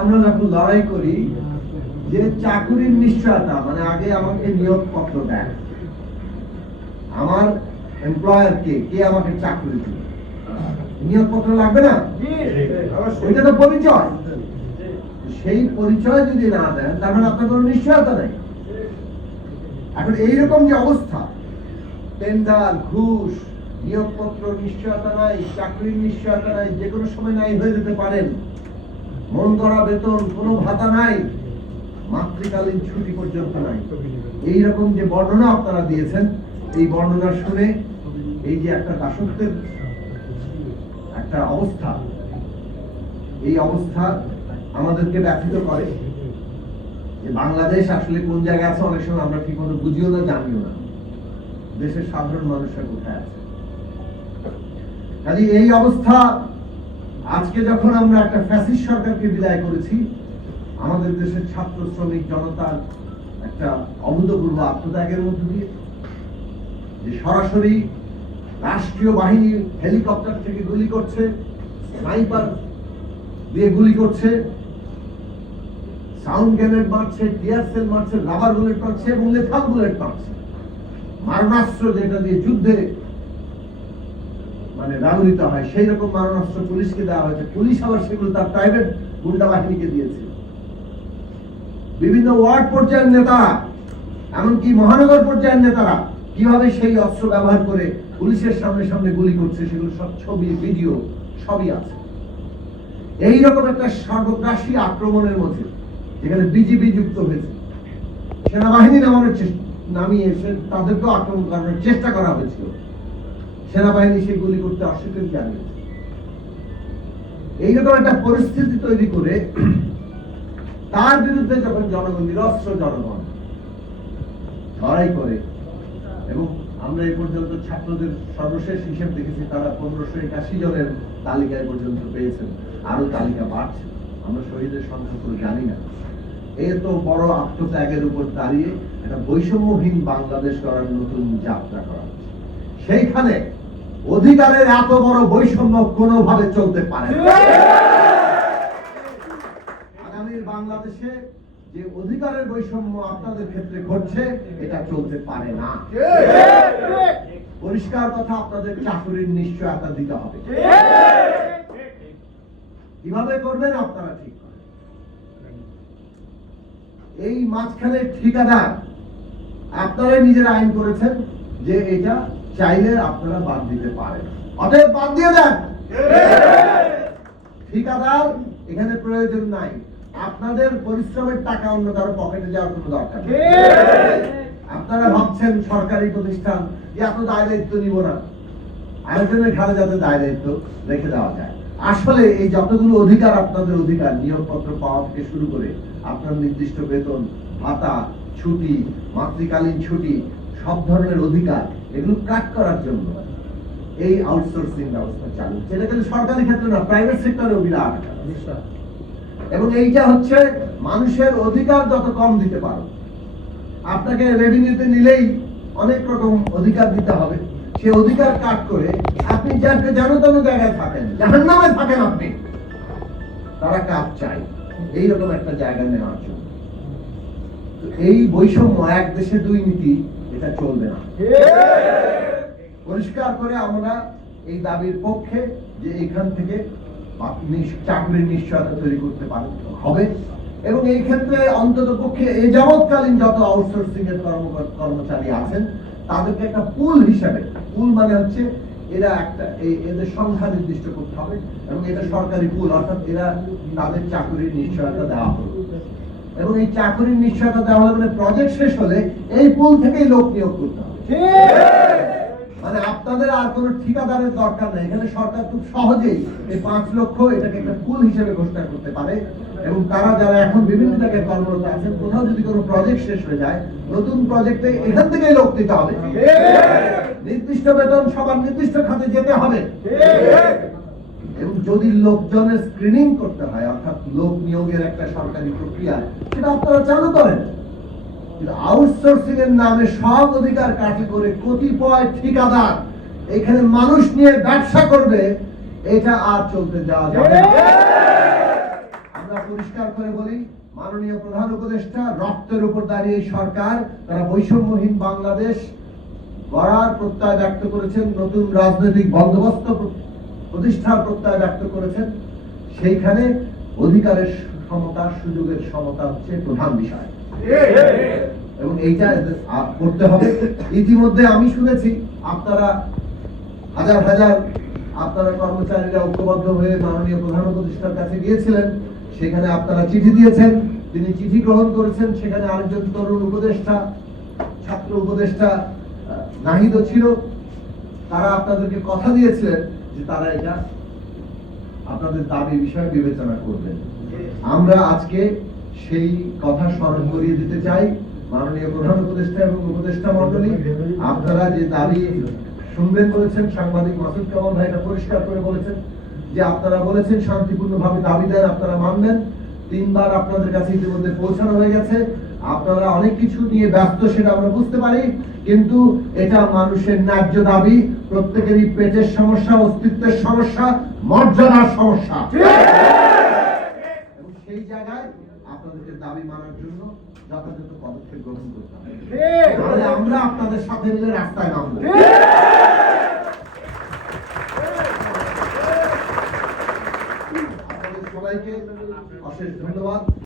আমরা যখন লড়াই করি যে চাকুরির নিশ্চয়তা মানে আগে আমাকে নিয়োগপত্র দেন। আমার এমপ্লয়ার কে কে আমাকে চাকরি দিবে? নিয়োগপত্র লাগবে না? ওইটা তো পরিচয়। সেই পরিচয় যদি না দেন তার মানে আপনার কোনো নিশ্চয়তা নেই। এখন এইরকম যে অবস্থা টেন্ডার ঘুষ নিয়োগপত্র নিশ্চয়তা নাই চাকরির নিশ্চয়তা নাই যে কোনো সময় নাই হয়ে যেতে পারেন। মন বেতন কোনো ভাতা নাই, মাতৃকালীন ছুটি পর্যন্ত নাই। এইরকম যে বর্ণনা আপনারা দিয়েছেন, এই বর্ণনা শুনে এই যে একটা দাসত্বের একটা অবস্থা, এই অবস্থা আমাদেরকে ব্যথিত করে যে বাংলাদেশ আসলে কোন জায়গায় আছে, অনেক সময় আমরা ঠিক মতো বুঝিও না, জানিও না। দেশের সাধারণ মানুষরা কোথায় আছে? কাজে এই অবস্থা আজকে যখন আমরা একটা ফ্যাসিস্ট সরকারকে বিদায় করেছি, আমাদের দেশের ছাত্র শ্রমিক জনতার একটা অভূতপূর্ব আত্মত্যাগের মধ্য দিয়ে, যে সরাসরি রাষ্ট্রীয় বাহিনী হেলিকপ্টার থেকে গুলি করছে, স্নাইপার দিয়ে গুলি করছে, সাউন্ড গ্রেনেড মারছে, টিয়ার সেল মারছে, রাবার বুলেট মারছে এবং লেথাল বুলেট মারছে। মারণাস্ত্র যেটা দিয়ে যুদ্ধে মানে ব্যবহৃত হয়, সেই রকম মারণাস্ত্র পুলিশকে দেওয়া হয়েছে। পুলিশ আবার সেগুলো তার প্রাইভেট গুন্ডা বাহিনীকে দিয়েছে। বিভিন্ন ওয়ার্ড পর্যায়ের নেতা, এমনকি মহানগর পর্যায়ের নেতারা কীভাবে সেই অস্ত্র ব্যবহার করে পুলিশের সামনে সামনে গুলি করছে, সেগুলো সব ছবি, ভিডিও, সবই আছে। এই রকম একটা সর্বগ্রাসী আক্রমণের মধ্যে যেখানে বিজিবি যুক্ত হয়েছে। সেনাবাহিনী নামানোর চেষ্টা নামিয়ে এসে তাদেরকেও আক্রমণ করানোর চেষ্টা করা হয়েছিল। সেনাবাহিনী সেই গুলি করতে অস্বীকৃতি জানিয়েছে এইরকম একটা পরিস্থিতি তৈরি করে তার বিরুদ্ধে যখন জনগণ, নিরস্ত্র জনগণ লড়াই করে, এবং আমরা এই পর্যন্ত ছাত্রদের সর্বশেষ হিসেব দেখেছি, তারা পনেরোশো একাশি জনের তালিকায় পর্যন্ত পেয়েছেন। আরও তালিকা বাড়ছে। আমরা শহীদের সংখ্যা করে জানি না। এত বড় আত্মত্যাগের উপর দাঁড়িয়ে একটা বৈষম্যহীন বাংলাদেশ গড়ার নতুন যাত্রা করা সেইখানে অধিকারের এত বড় বৈষম্য কোনোভাবে চলতে পারে আগামীর বাংলাদেশে যে অধিকারের বৈষম্য আপনাদের ক্ষেত্রে ঘটছে, এটা চলতে পারে না। পরিষ্কার কথা, আপনাদের চাকরির নিশ্চয়তা দিতে হবে। কীভাবে করবেন আপনারা ঠিক করেন। এই মাঝখানে ঠিকাদার আপনারা নিজেরা আইন করেছেন যে এটা চাইলে আপনারা বাদ দিতে পারেন। অতএব বাদ দিয়ে দেন। ঠিকাদার, এখানে প্রয়োজন নাই। আপনাদের পরিশ্রমের টাকা অন্য কারও পকেটে যাওয়ার কোনো দরকার আপনারা ভাবছেন সরকারি প্রতিষ্ঠান, যে এত দায় দায়িত্ব নিব না। আরেকজনের ঘাড়ে যাতে দায় দায়িত্ব রেখে দেওয়া যায়। আসলে এই যতগুলো অধিকার আপনাদের অধিকার, নিয়োগপত্র পাওয়া থেকে শুরু করে আপনার নির্দিষ্ট বেতন, ভাতা, ছুটি, মাতৃকালীন ছুটি, সব ধরনের অধিকার এগুলো কাট করার জন্য এই আউটসোর্সিং ব্যবস্থা চালু। এটা কিন্তু সরকারি ক্ষেত্রে না প্রাইভেট সেক্টরেও বিরাট। এবং এইটা হচ্ছে মানুষের অধিকার যত কম দিতে পারো। আপনাকে রেভিনিউতে নিলেই অনেক রকম অধিকার দিতে হবে। সে অধিকার কাট করে আপনি যাকে যেন তেন জায়গায় থাকেন জাহান নামে থাকেন আপনি তারা কাজ চাই এইরকম একটা জায়গা নেওয়ার জন্য। তো এই বৈষম্য এক দেশে দুই নীতি এটা চলবে না। পরিষ্কার করে আমরা এই দাবির পক্ষে যে এখান থেকে চাকরির নিশ্চয়তা তৈরি করতে হবে। এবং এই ক্ষেত্রে অন্তত পক্ষে এই যাবৎকালীন যত আউটসোর্সিং এর কর্মচারী আছেন, তাদেরকে একটা পুল হিসাবে পুল মানে হচ্ছে এরা একটা এদের সংখ্যা নির্দিষ্ট করতে হবে এবং এটা সরকারি পুল, অর্থাৎ এরা তাদের চাকরির নিশ্চয়তা দেওয়া হবে। এবং এই চাকরির নিশ্চয়তা দেওয়া হলে প্রজেক্ট শেষ হলে এই পুল থেকেই লোক নিয়োগ করতে হবে। মানে আপনাদের আর কোনো ঠিকাদারের দরকার নেই। এখানে সরকার খুব সহজেই এই পাঁচ লক্ষ এটাকে একটা পুল হিসেবে ঘোষণা করতে পারে। এবং তারা যারা এখন বিভিন্ন জায়গায় কর্মরত আছেন কোথাও যদি কোনো প্রজেক্ট শেষ হয়ে যায় নতুন প্রজেক্টে এখান থেকেই লোক দিতে হবে। নির্দিষ্ট বেতন সবার নির্দিষ্ট খাতে যেতে হবে। যদি লোকজনের স্ক্রিনিং করতে হয়, অর্থাৎ লোক নিয়োগের একটা সরকারি প্রক্রিয়া, সেটা আপনারা চালু করেন। কিন্তু আউটসোর্সিং এর নামে সব অধিকার কাঠি করে কতিপয় ঠিকাদার এখানে মানুষ নিয়ে ব্যবসা করবে, এটা আর চলতে দেওয়া যাবে আমরা পরিষ্কার করে বলি, মাননীয় প্রধান উপদেষ্টা, রক্তের উপর দাঁড়িয়ে সরকার, তারা বৈষম্যহীন বাংলাদেশ গড়ার প্রত্যয় ব্যক্ত করেছেন নতুন রাজনৈতিক বন্দোবস্ত প্রতিষ্ঠার প্রত্যয় ব্যক্ত করেছেন সেইখানে অধিকারের সমতা সুযোগের সমতা হচ্ছে প্রধান বিষয়। এবং এইটা করতে হবে। ইতিমধ্যে আমি শুনেছি আপনারা হাজার হাজার আপনারা কর্মচারীরা ঐক্যবদ্ধ হয়ে মাননীয় প্রধান উপদেষ্টার কাছে গিয়েছিলেন সেখানে আপনারা চিঠি দিয়েছেন তিনি চিঠি গ্রহণ করেছেন সেখানে আরেকজন তরুণ উপদেষ্টা ছাত্র উপদেষ্টা আহ, নাহিদও ছিল তারা আপনাদেরকে কথা দিয়েছিলেন। যে তারা এটা আপনাদের দাবি বিষয়ে বিবেচনা করবেন। আমরা আজকে সেই কথা স্মরণ করিয়ে দিতে চাই মাননীয় প্রধান উপদেষ্টা এবং উপদেষ্টা মন্ডলী আপনারা যে দাবি শুনবেন বলেছেন সাংবাদিক মাসুদ কামাল ভাই এটা পরিষ্কার করে বলেছেন যে আপনারা বলেছেন শান্তিপূর্ণভাবে দাবি দেন আপনারা মানবেন। তিনবার আপনাদের কাছে ইতিমধ্যে পৌঁছানো হয়ে গেছে। আপনারা অনেক কিছু নিয়ে ব্যস্ত, সেটা আমরা বুঝতে পারি, কিন্তু এটা মানুষের ন্যায্য দাবি। প্রত্যেকেরই পেটের সমস্যা, অস্তিত্বের সমস্যা, মর্যাদার সমস্যা। সেই জায়গায় আপনাদেরকে দাবি মানার জন্য যথাযথ পদক্ষেপ গ্রহণ করতে হবে। আমরা আপনাদের সাথে মিলে রাস্তায় নামবো। সবাইকে অশেষ ধন্যবাদ।